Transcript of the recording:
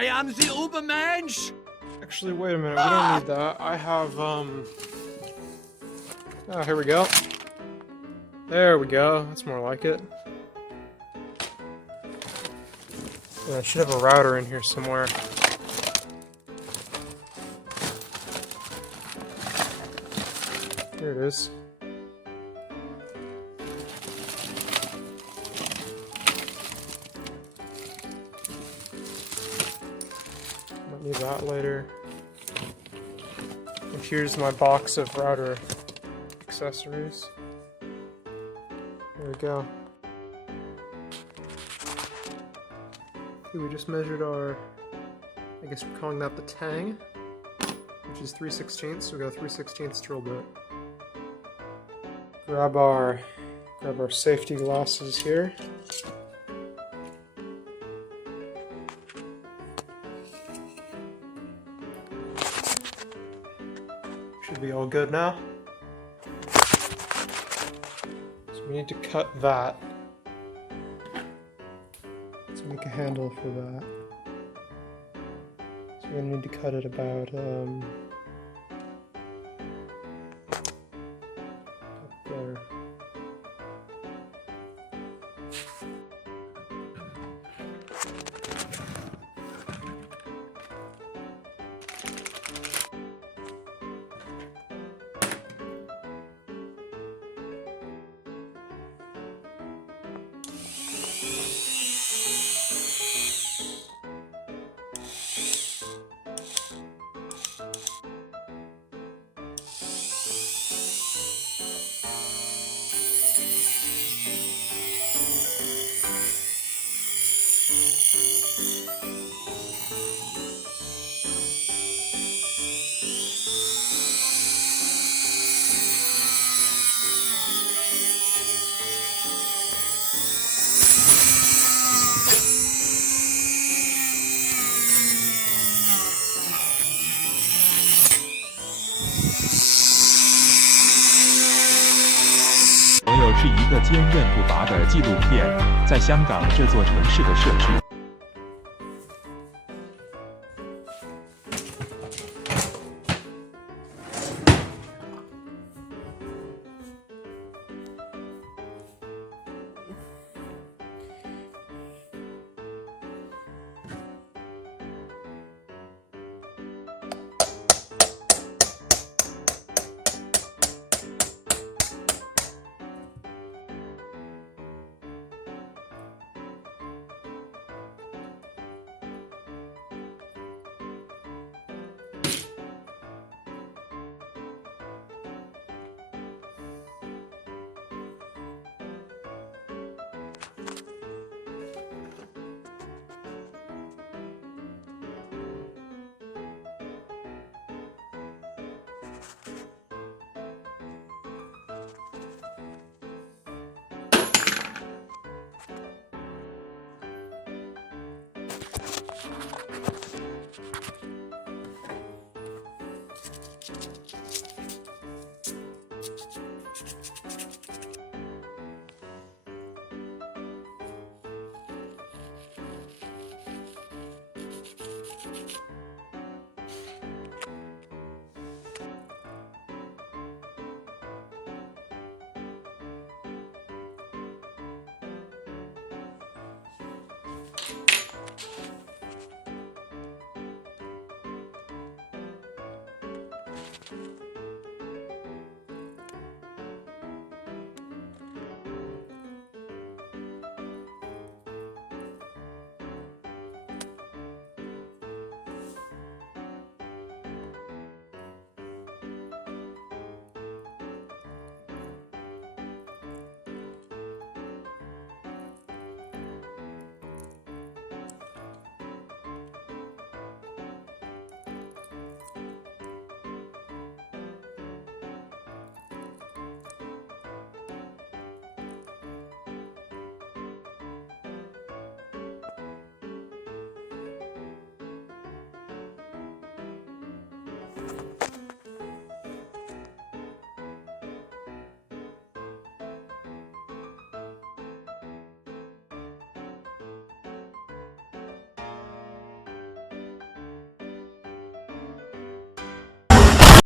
I am the Ubermensch! Actually, wait a minute, we don't need that. I have, oh, here we go. There we go, that's more like it. Yeah, I should have a router in here somewhere. Here it is. Might need that later. And here's my box of router accessories. There we go. Okay, we just measured our, I guess we're calling that the tang, which is 3/16, so we got a 3/16 drill bit. Grab our safety glasses here. Should be all good now. So we need to cut that. Let's make a handle for that. So we're gonna need to cut it about up there.是一个坚韧不拔的纪录片，在香港这座城市的设置。